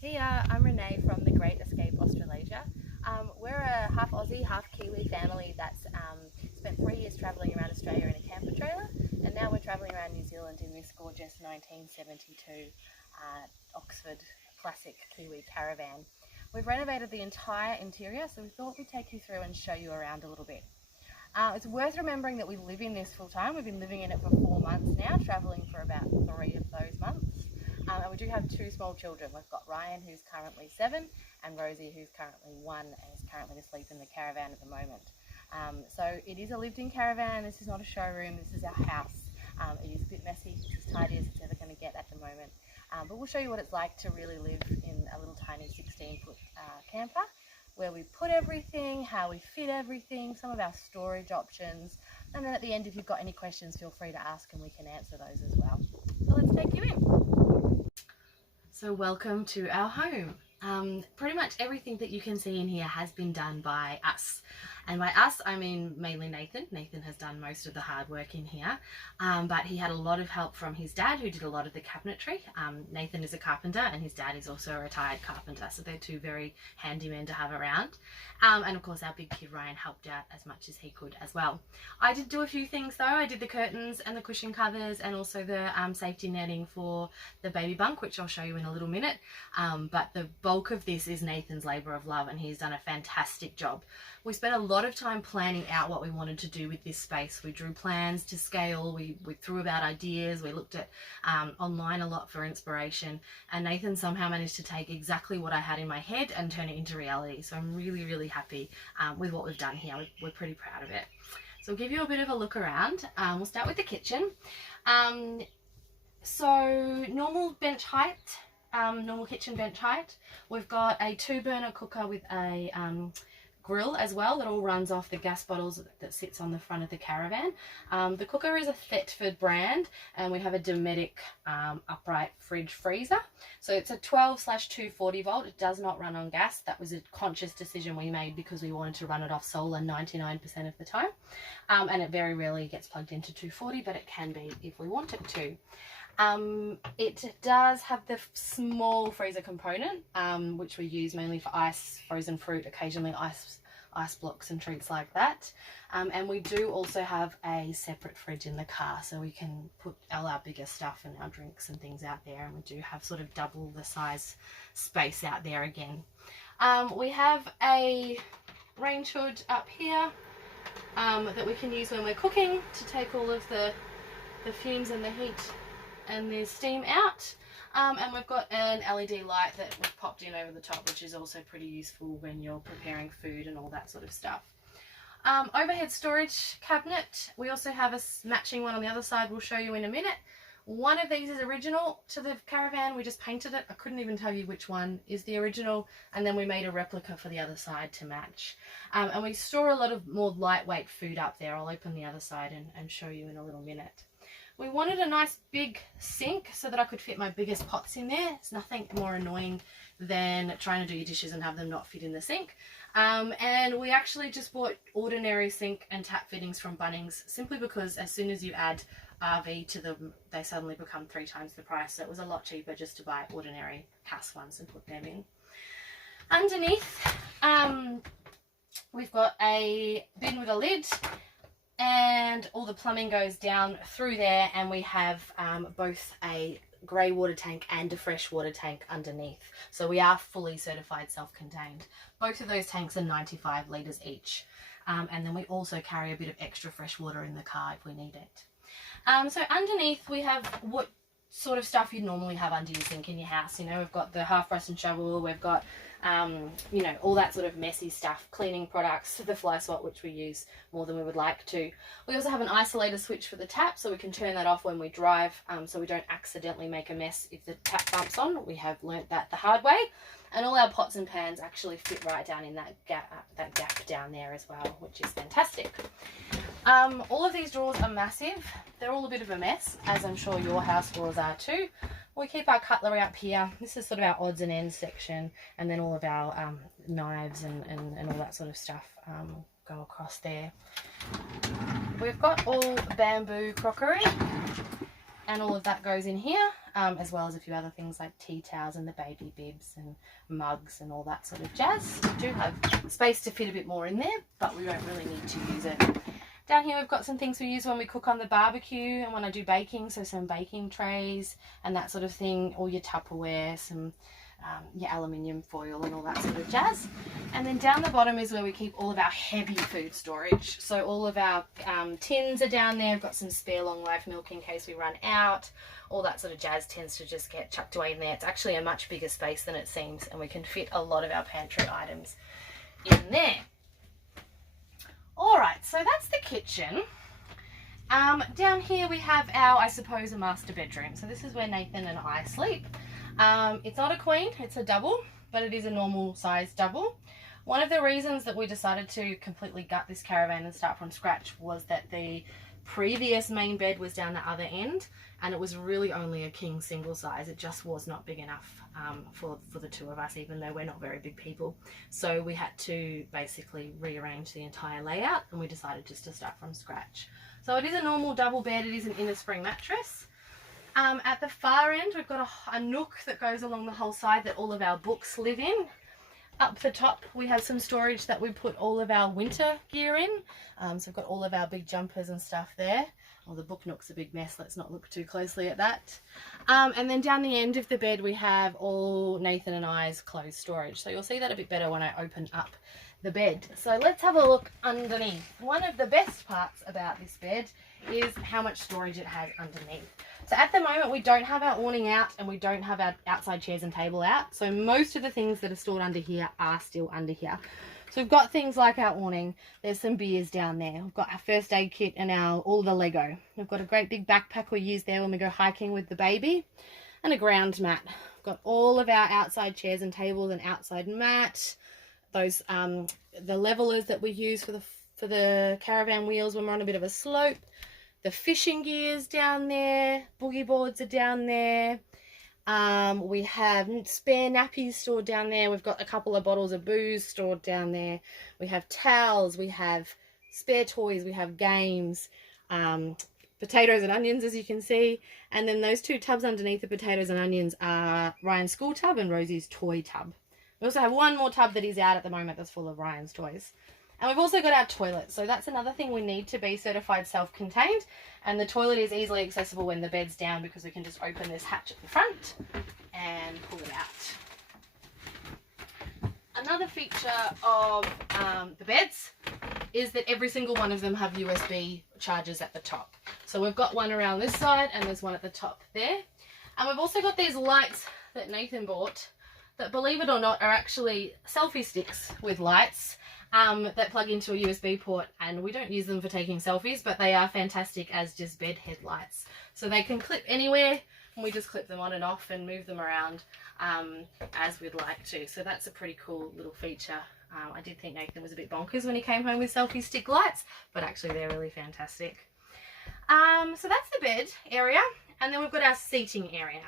Here, I'm Renee from the Great Escape Australasia. We're a half Aussie, half Kiwi family that's spent 3 years travelling around Australia in a camper trailer, and now we're travelling around New Zealand in this gorgeous 1972 Oxford classic Kiwi caravan. We've renovated the entire interior, so we thought we'd take you through and show you around a little bit. It's worth remembering that we live in this full time. We've been living in it for 4 months now, travelling for about 3 of those months. And we do have 2 small children. We've got Ryan, who's currently 7, and Rosie, who's currently 1 and is currently asleep in the caravan at the moment. So it is a lived-in caravan. This is not a showroom. This is our house. It is a bit messy. It's as tidy as it's ever going to get at the moment. But we'll show you what it's like to really live in a little tiny 16-foot camper, where we put everything, how we fit everything, some of our storage options, and then at the end, if you've got any questions, feel free to ask and we can answer those as well. So let's take you in. So welcome to our home. Pretty much everything that you can see in here has been done by us. And by us, I mean mainly Nathan. Nathan has done most of the hard work in here, but he had a lot of help from his dad, who did a lot of the cabinetry. Nathan is a carpenter and his dad is also a retired carpenter, so they're 2 very handy men to have around. And of course our big kid Ryan helped out as much as he could as well. I did do a few things though. I did the curtains and the cushion covers and also the safety netting for the baby bunk, which I'll show you in a little minute. But the bulk of this is Nathan's labour of love, and he's done a fantastic job. We spent a lot of time planning out what we wanted to do with this space. We drew plans to scale, we threw about ideas, we looked at online a lot for inspiration, and Nathan somehow managed to take exactly what I had in my head and turn it into reality. So I'm really happy with what we've done here. We're pretty proud of it. So I'll give you a bit of a look around. We'll start with the kitchen. So normal bench height, normal kitchen bench height. We've got a 2-burner cooker with a grill as well that all runs off the gas bottles that sits on the front of the caravan. The cooker is a Thetford brand, and we have a Dometic upright fridge freezer. So it's a 12/240 volt. It does not run on gas. That was a conscious decision we made because we wanted to run it off solar 99% of the time. And it very rarely gets plugged into 240, but it can be if we want it to. It does have the small freezer component, which we use mainly for ice, frozen fruit, occasionally ice blocks and treats like that. And we do also have a separate fridge in the car, so we can put all our bigger stuff and our drinks and things out there, and we do have sort of double the size space out there again. We have a range hood up here that we can use when we're cooking to take all of the fumes and the heat and the steam out. And we've got an LED light that we've popped in over the top, which is also pretty useful when you're preparing food and all that sort of stuff. Overhead storage cabinet. We also have a matching one on the other side we'll show you in a minute. One of these is original to the caravan. We just painted it. I couldn't even tell you which one is the original, and then we made a replica for the other side to match. And we store a lot of more lightweight food up there. I'll open the other side and show you in a little minute. We wanted a nice big sink so that I could fit my biggest pots in there. It's nothing more annoying than trying to do your dishes and have them not fit in the sink. And we actually just bought ordinary sink and tap fittings from Bunnings, simply because as soon as you add RV to them, they suddenly become 3 times the price. So it was a lot cheaper just to buy ordinary house ones and put them in. Underneath, we've got a bin with a lid, and all the plumbing goes down through there, and we have both a grey water tank and a fresh water tank underneath. So we are fully certified self-contained. Both of those tanks are 95 litres each. And then we also carry a bit of extra fresh water in the car if we need it. So underneath we have what sort of stuff you'd normally have under your sink in your house. You know, we've got the half brush and shovel, we've got you know, all that sort of messy stuff, cleaning products, the fly swat, which we use more than we would like to. We also have an isolator switch for the tap, so we can turn that off when we drive, so we don't accidentally make a mess if the tap bumps on. We have learnt that the hard way. And all our pots and pans actually fit right down in that gap down there as well, which is fantastic. All of these drawers are massive. They're all a bit of a mess, as I'm sure your house drawers are too. We keep our cutlery up here. This is sort of our odds and ends section, and then all of our knives and all that sort of stuff go across there. We've got all bamboo crockery and all of that goes in here, as well as a few other things like tea towels and the baby bibs and mugs and all that sort of jazz. We do have space to fit a bit more in there, but we don't really need to use it. Down here we've got some things we use when we cook on the barbecue and when I do baking, so some baking trays and that sort of thing, all your Tupperware, some your aluminium foil and all that sort of jazz. And then down the bottom is where we keep all of our heavy food storage. So all of our tins are down there. We've got some spare long life milk in case we run out. All that sort of jazz tends to just get chucked away in there. It's actually a much bigger space than it seems, and we can fit a lot of our pantry items in there. All right, so that's the kitchen. Down here we have our, I suppose, a master bedroom. So this is where Nathan and I sleep. It's not a queen, it's a double, but it is a normal size double. One of the reasons that we decided to completely gut this caravan and start from scratch was that the previous main bed was down the other end, and it was really only a king single size. It just was not big enough for the two of us, even though we're not very big people. So we had to basically rearrange the entire layout, and we decided just to start from scratch. So it is a normal double bed. It is an inner spring mattress. At the far end, we've got a nook that goes along the whole side that all of our books live in. Up the top, we have some storage that we put all of our winter gear in. So we've got all of our big jumpers and stuff there. Well, the book nook's a big mess. Let's not look too closely at that. And then down the end of the bed, we have all Nathan and I's clothes storage. So you'll see that a bit better when I open up the bed. So let's have a look underneath. One of the best parts about this bed is how much storage it has underneath. So at the moment we don't have our awning out and we don't have our outside chairs and table out. So most of the things that are stored under here are still under here. So we've got things like our awning. There's some beers down there. We've got our first aid kit and all the Lego. We've got a great big backpack we use there when we go hiking with the baby, and a ground mat. We've got all of our outside chairs and tables and outside mat. Those the levelers that we use for the caravan wheels when we're on a bit of a slope. The fishing gear's down there, boogie boards are down there. We have spare nappies stored down there. We've got a couple of bottles of booze stored down there. We have towels, we have spare toys, we have games, potatoes and onions, as you can see. And then those two tubs underneath the potatoes and onions are Ryan's school tub and Rosie's toy tub. We also have one more tub that is out at the moment that's full of Ryan's toys. And we've also got our toilet. So that's another thing, we need to be certified self-contained. And the toilet is easily accessible when the bed's down because we can just open this hatch at the front and pull it out. Another feature of the beds is that every single one of them have USB chargers at the top. So we've got one around this side and there's one at the top there. And we've also got these lights that Nathan bought that, believe it or not, are actually selfie sticks with lights that plug into a USB port, and we don't use them for taking selfies, but they are fantastic as just bed headlights. So they can clip anywhere, and we just clip them on and off and move them around as we'd like to. So that's a pretty cool little feature. I did think Nathan was a bit bonkers when he came home with selfie stick lights, but actually they're really fantastic. So that's the bed area, and then we've got our seating area.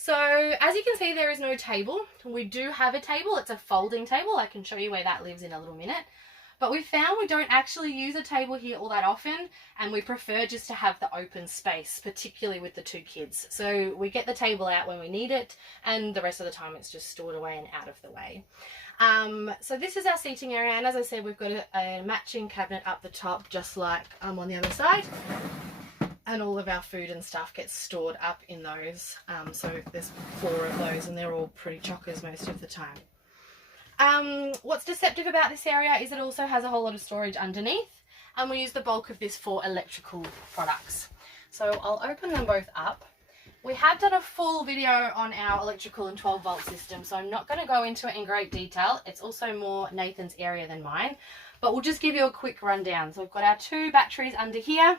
So as you can see, there is no table. We do have a table. It's a folding table. I can show you where that lives in a little minute. But we found we don't actually use a table here all that often, and we prefer just to have the open space, particularly with the two kids. So we get the table out when we need it, and the rest of the time it's just stored away and out of the way. So this is our seating area, and as I said, we've got a matching cabinet up the top, just like on the other side. And all of our food and stuff gets stored up in those. So there's 4 of those, and they're all pretty chockers most of the time. What's deceptive about this area is it also has a whole lot of storage underneath, and we use the bulk of this for electrical products. So I'll open them both up. We have done a full video on our electrical and 12-volt system, so I'm not going to go into it in great detail. It's also more Nathan's area than mine, but we'll just give you a quick rundown. So we've got our 2 batteries under here.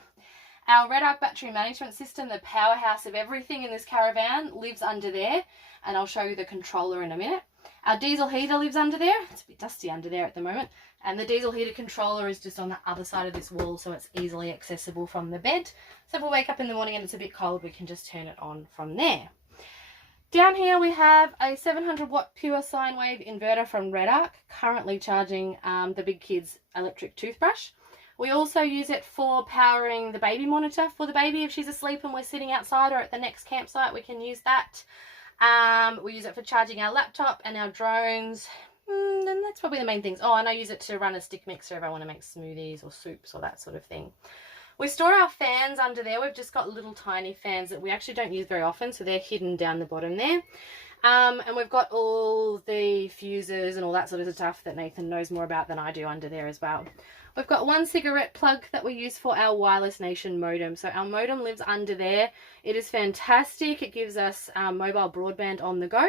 Our Red Arc battery management system, the powerhouse of everything in this caravan, lives under there, and I'll show you the controller in a minute. Our diesel heater lives under there. It's a bit dusty under there at the moment, and the diesel heater controller is just on the other side of this wall, so it's easily accessible from the bed. So if we wake up in the morning and it's a bit cold, we can just turn it on from there. Down here we have a 700 watt pure sine wave inverter from Red Arc, currently charging the big kid's electric toothbrush. We also use it for powering the baby monitor for the baby. If she's asleep and we're sitting outside or at the next campsite, we can use that. We use it for charging our laptop and our drones. And that's probably the main things. Oh, and I use it to run a stick mixer if I want to make smoothies or soups or that sort of thing. We store our fans under there. We've just got little tiny fans that we actually don't use very often, so they're hidden down the bottom there. And we've got all the fuses and all that sort of stuff that Nathan knows more about than I do under there as well. We've got one cigarette plug that we use for our Wireless Nation modem. So our modem lives under there. It is fantastic. It gives us mobile broadband on the go.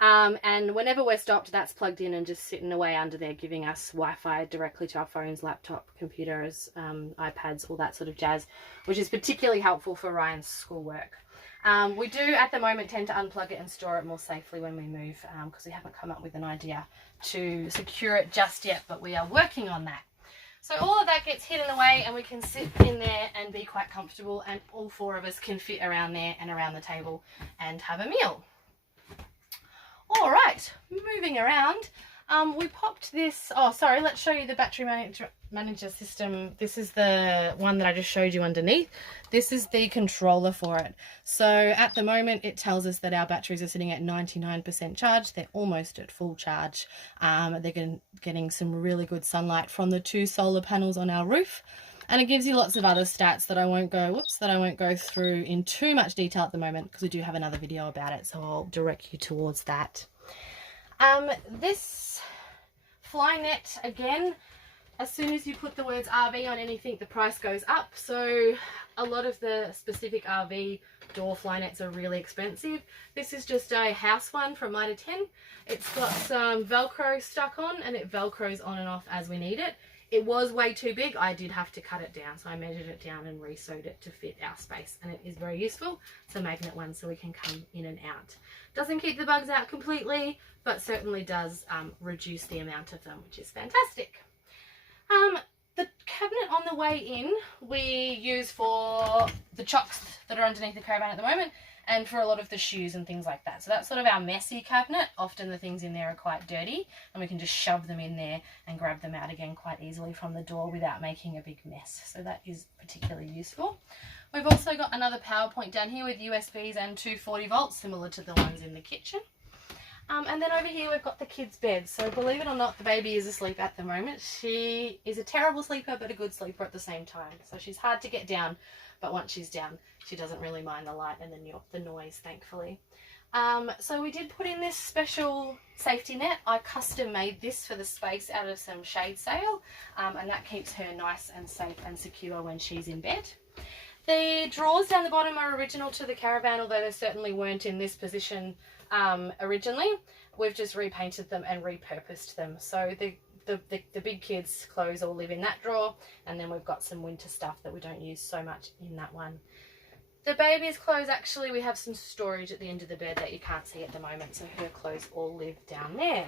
And whenever we're stopped, that's plugged in and just sitting away under there, giving us Wi-Fi directly to our phones, laptop, computers, iPads, all that sort of jazz, which is particularly helpful for Ryan's schoolwork. We do at the moment tend to unplug it and store it more safely when we move, because we haven't come up with an idea to secure it just yet, but we are working on that. So all of that gets hidden away and we can sit in there and be quite comfortable, and all four of us can fit around there and around the table and have a meal. All right, moving around, we popped this, oh sorry, let's show you the battery manager system. This is the one that I just showed you underneath. This is the controller for it. So at the moment it tells us that our batteries are sitting at 99% charge. They're almost at full charge. They're getting some really good sunlight from the 2 solar panels on our roof. And it gives you lots of other stats that I won't go through in too much detail at the moment, because we do have another video about it, so I'll direct you towards that. This fly net, again, as soon as you put the words RV on anything, the price goes up. So a lot of the specific RV door fly nets are really expensive. This is just a house one from Mitre 10. It's got some Velcro stuck on, and it Velcros on and off as we need it. It was way too big. I did have to cut it down, so I measured it down and re-sewed it to fit our space, and it is very useful. It's a magnet one, so we can come in and out. Doesn't keep the bugs out completely, but certainly does reduce the amount of them, which is fantastic. The cabinet on the way in we use for the chocks that are underneath the caravan at the moment, and for a lot of the shoes and things like that. So that's sort of our messy cabinet. Often the things in there are quite dirty, and we can just shove them in there and grab them out again quite easily from the door without making a big mess. So that is particularly useful. We've also got another power point down here with USBs and 240 volts, similar to the ones in the kitchen. And then over here we've got the kids' bed. So believe it or not, the baby is asleep at the moment. She is a terrible sleeper, but a good sleeper at the same time. So she's hard to get down, but once she's down, she doesn't really mind the light and the noise, thankfully. So we did put in this special safety net. I custom made this for the space out of some shade sail, and that keeps her nice and safe and secure when she's in bed. The drawers down the bottom are original to the caravan, although they certainly weren't in this position originally. We've just repainted them and repurposed them. So the big kids' clothes all live in that drawer, and then we've got some winter stuff that we don't use so much in that one. The baby's clothes, actually, we have some storage at the end of the bed that you can't see at the moment, so her clothes all live down there.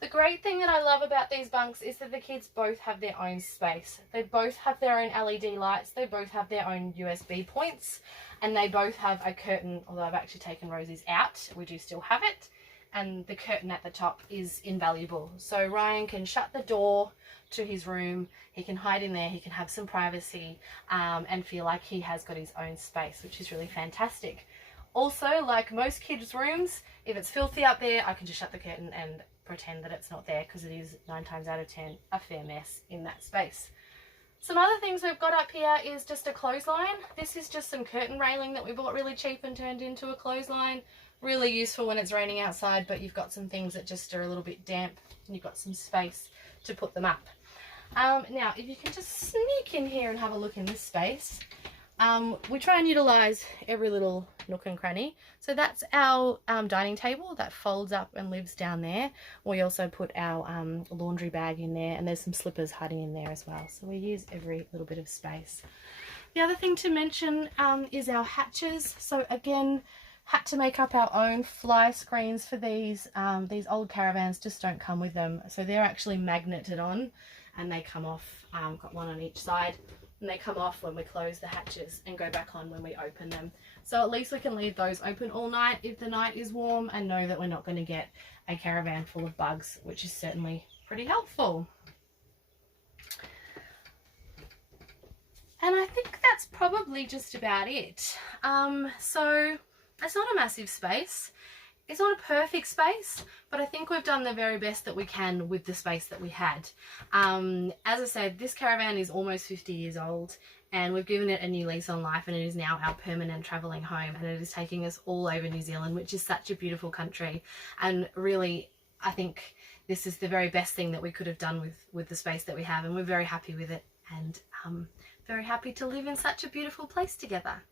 The great thing that I love about these bunks is that the kids both have their own space. They both have their own LED lights, they both have their own USB points, and they both have a curtain, although I've actually taken Rosie's out, we do still have it, and the curtain at the top is invaluable. So Ryan can shut the door to his room, he can hide in there, he can have some privacy, and feel like he has got his own space, which is really fantastic. Also, like most kids' rooms, if it's filthy up there, I can just shut the curtain and pretend that it's not there, because it is 9 times out of 10 a fair mess in that space. Some other things we've got up here is just a clothesline. This is just some curtain railing that we bought really cheap and turned into a clothesline. Really useful when it's raining outside, but you've got some things that just are a little bit damp and you've got some space to put them up. Now, if you can just sneak in here and have a look in this space, we try and utilise every little nook and cranny. So that's our dining table that folds up and lives down there. We also put our laundry bag in there, and there's some slippers hiding in there as well. So we use every little bit of space. The other thing to mention is our hatches. So again, had to make up our own fly screens for these. These old caravans just don't come with them. So they're actually magneted on and they come off. Got one on each side. And they come off when we close the hatches and go back on when we open them. So at least we can leave those open all night if the night is warm, and know that we're not going to get a caravan full of bugs, which is certainly pretty helpful. And I think that's probably just about it. So it's not a massive space. It's not a perfect space, but I think we've done the very best that we can with the space that we had. As I said, this caravan is almost 50 years old, and we've given it a new lease on life, and it is now our permanent travelling home, and it is taking us all over New Zealand, which is such a beautiful country. And really, I think this is the very best thing that we could have done with the space that we have, and we're very happy with it, and very happy to live in such a beautiful place together.